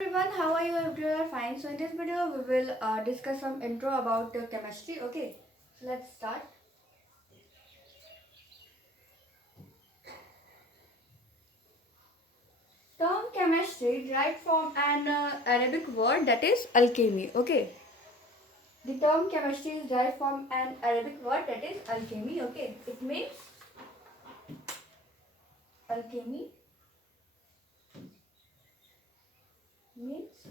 Everyone, how are you? If you are fine. So in this video we will discuss some intro about chemistry. Okay, so let's start. Term chemistry derived from an Arabic word, that is alchemy. Okay, the term chemistry is derived from an Arabic word, that is alchemy. Okay, it means alchemy means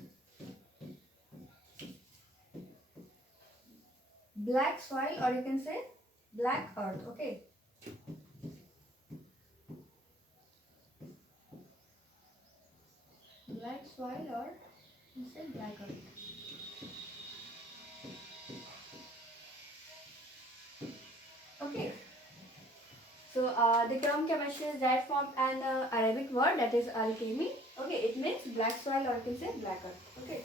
black soil, or you can say black earth. Okay, black soil, or you say black earth. Okay. So the term chemistry is derived from an Arabic word, that is alchemy. Okay, it means black soil, or you can say black earth. Okay.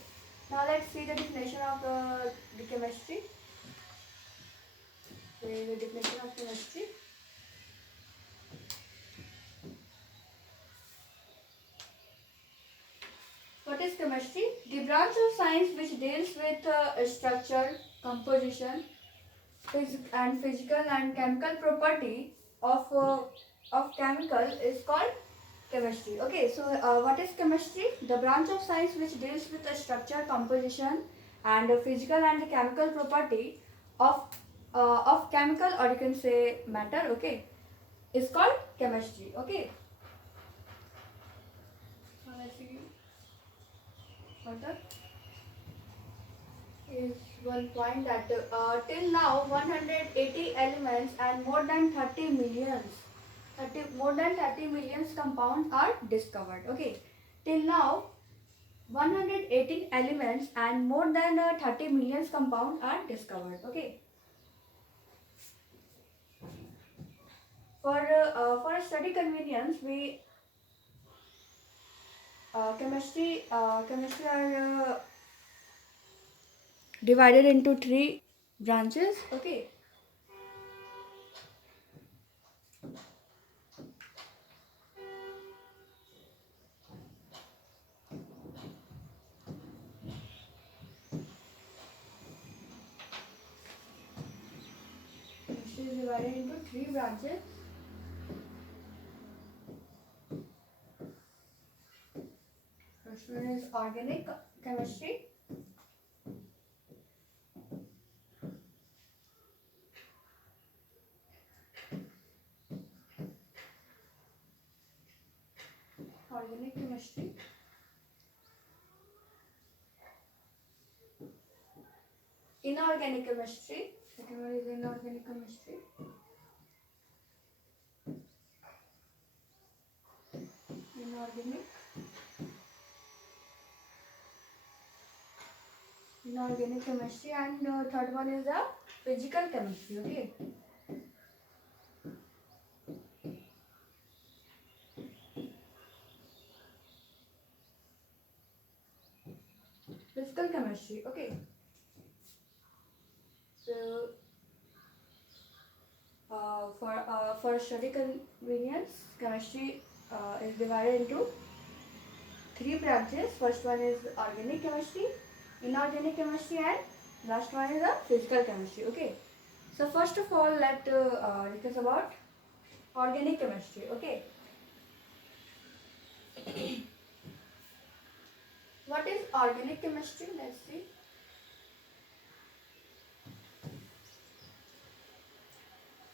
Now let's see the definition of the chemistry. The definition of chemistry. What is chemistry? The branch of science which deals with structure, composition, and physical and chemical property of chemical is called chemistry. Okay, so what is chemistry? The branch of science which deals with the structure, composition, and physical and chemical property of chemical, or you can say matter. Okay, is called chemistry. Okay, so let's see further. Is one point that till now 180 elements and more than 30 millions compounds are discovered. Okay, till now 118 elements and more than 30 millions compounds are discovered. Okay, for study convenience, we chemistry are divided into three branches. Okay, chemistry is divided into three branches. First one is organic chemistry. Organic chemistry. Inorganic chemistry. Second one is inorganic chemistry. Inorganic. Inorganic chemistry, and third one is the physical chemistry. Okay. Physical chemistry. Okay. So for study convenience, chemistry is divided into three branches. First one is organic chemistry, inorganic chemistry, and last one is the physical chemistry. Okay. So first of all, let's discuss about organic chemistry. Okay. What is organic chemistry? Let's see.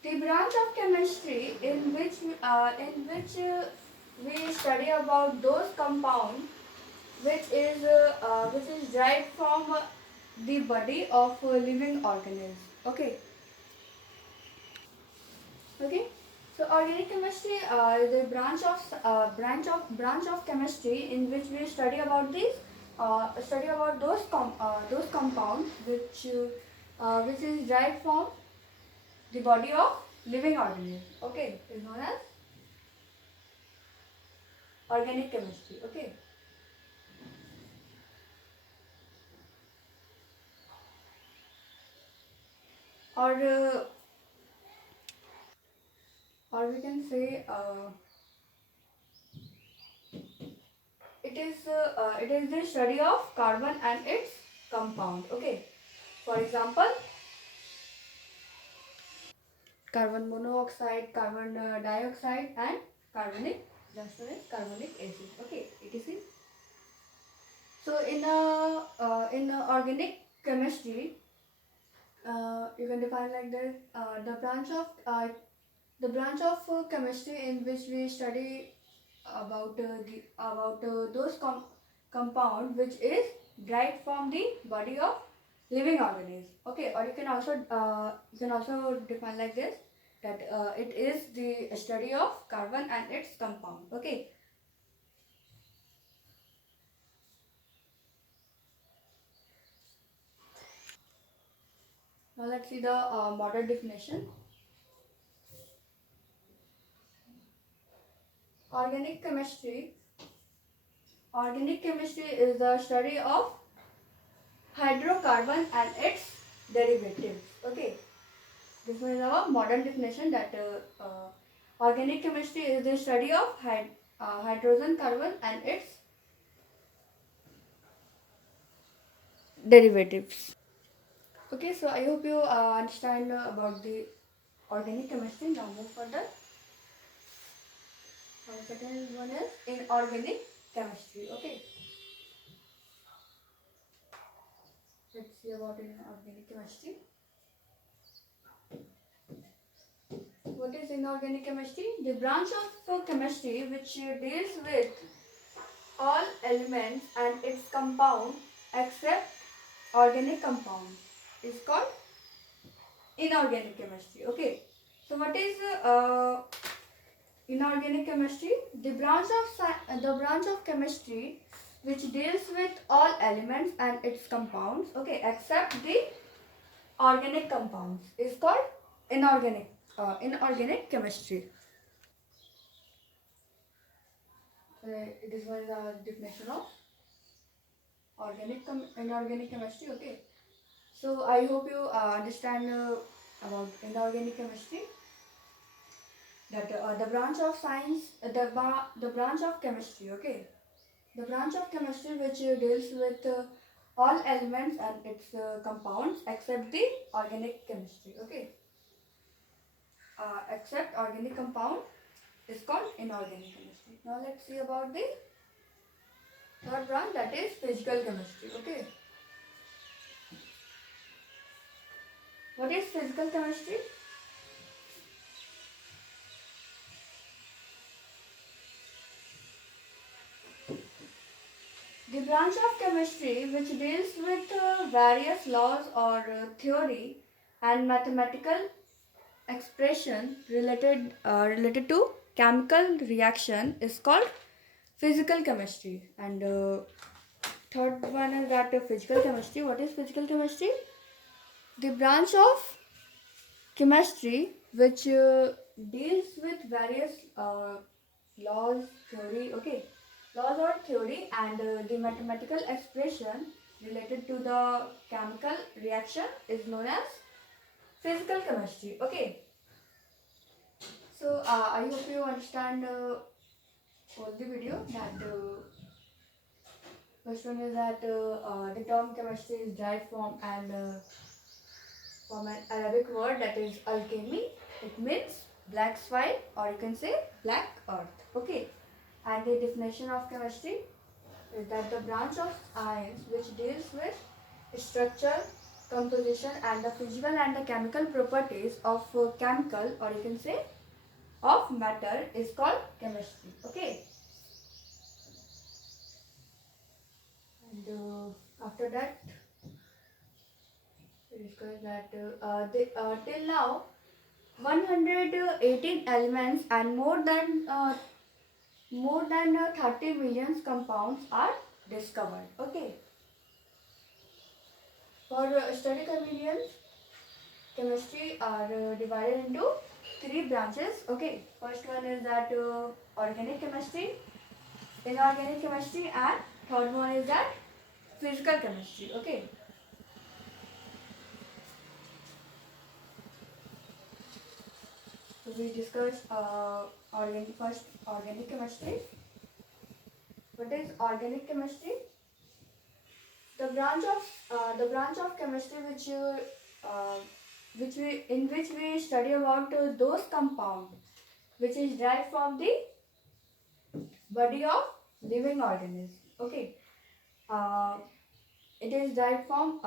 The branch of chemistry in which we study about those compounds which is derived from the body of living organisms. Okay. Okay. So organic chemistry is the branch of chemistry in which we study about those compounds which is derived from the body of living organism. Okay, is known as organic chemistry. Okay. Or we can say it it is the study of carbon and its compound. Okay. For example, carbon monoxide, carbon dioxide, and carbonic carbonic acid. Okay, etc. So in organic chemistry, you can define like this: the branch of chemistry in which we study about those compound which is derived from the body of living organism. Okay, or you can also define like this, that it is the study of carbon and its compound. Okay. Now let's see the modern definition. Organic chemistry. Organic chemistry is the study of hydrocarbon and its derivatives. Okay, this is our modern definition, that organic chemistry is the study of hydrogen, carbon, and its derivatives. Okay, so I hope you understand about the organic chemistry. Now move further. Second one is inorganic chemistry. Okay, let's see about inorganic chemistry. What is inorganic chemistry? The branch of chemistry which deals with all elements and its compound except organic compound is called inorganic chemistry. Okay. So what is inorganic chemistry? The branch of chemistry which deals with all elements and its compounds, okay, except the organic compounds is called inorganic chemistry. This was the definition of inorganic chemistry. Okay. So I hope you understand about inorganic chemistry. That the branch of science, the branch of chemistry. Okay, the branch of chemistry which deals with all elements and its compounds except the organic chemistry. Okay, except organic compound is called inorganic chemistry. Now let's see about the third branch, that is physical chemistry. Okay, what is physical chemistry? The branch of chemistry which deals with various laws or theory and mathematical expression related to chemical reaction is called physical chemistry. And third one is that physical chemistry. What is physical chemistry? The branch of chemistry which deals with various laws, theory, okay, laws or theory and the mathematical expression related to the chemical reaction is known as physical chemistry. Okay. So I hope you understand all the video. That first one is that the term chemistry is derived from an Arabic word, that is alchemy. It means black soil, or you can say black earth. Okay. And the definition of chemistry is that the branch of science which deals with structure, composition, and the physical and the chemical properties of chemical, or you can say of matter, is called chemistry. Okay. And after that, we discussed that till now 118 elements and more than 30 million compounds are discovered. Okay. For study convenience, chemistry are divided into three branches. Okay. First one is that organic chemistry, inorganic chemistry, and third one is that physical chemistry. Okay. So we discussed first organic chemistry. What is organic chemistry? The branch of chemistry which we study about those compounds which is derived from the body of living organism. Okay, uh, it is derived from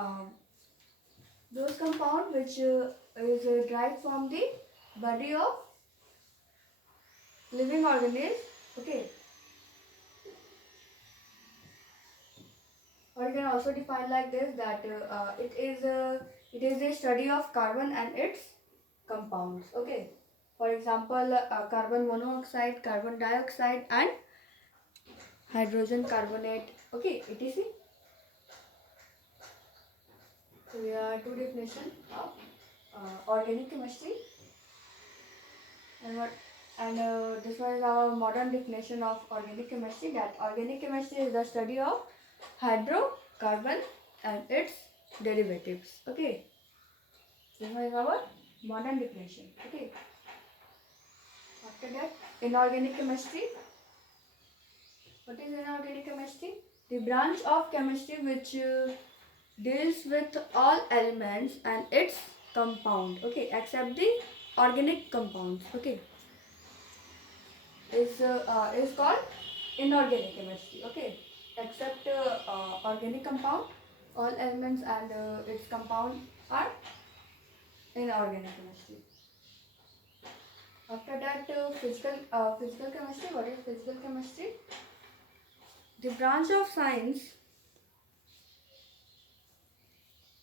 those compound which is derived from the body of living organism. Okay, or you can also define like this, that it is a study of carbon and its compounds. Okay, for example, carbon monoxide, carbon dioxide, and hydrogen carbonate. Okay, etc. So we are two definition of organic chemistry, and this one is our modern definition of organic chemistry. That organic chemistry is the study of hydrocarbon and its derivatives. Okay, this one is our modern definition. Okay. After that, inorganic chemistry. What is inorganic chemistry? The branch of chemistry which deals with all elements and its compound. Okay, except the organic compounds. Okay, is called inorganic chemistry. Okay, except organic compound, all elements and its compound are inorganic chemistry. After that, physical chemistry. What is physical chemistry? The branch of science,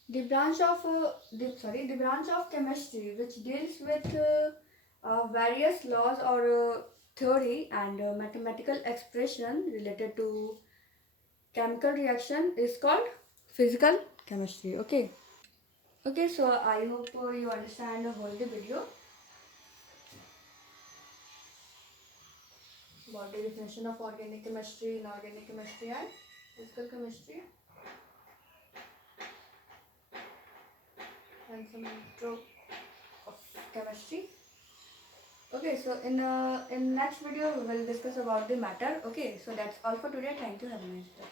the branch of the branch of chemistry which deals with various laws or theory and mathematical expression related to chemical reaction is called physical chemistry. Okay. Okay, so I hope you understand the whole video about the definition of organic chemistry, inorganic chemistry, and physical chemistry, and some intro of chemistry. Okay, so in next video we will discuss about the matter. Okay, so that's all for today. Thank you. Have a nice day.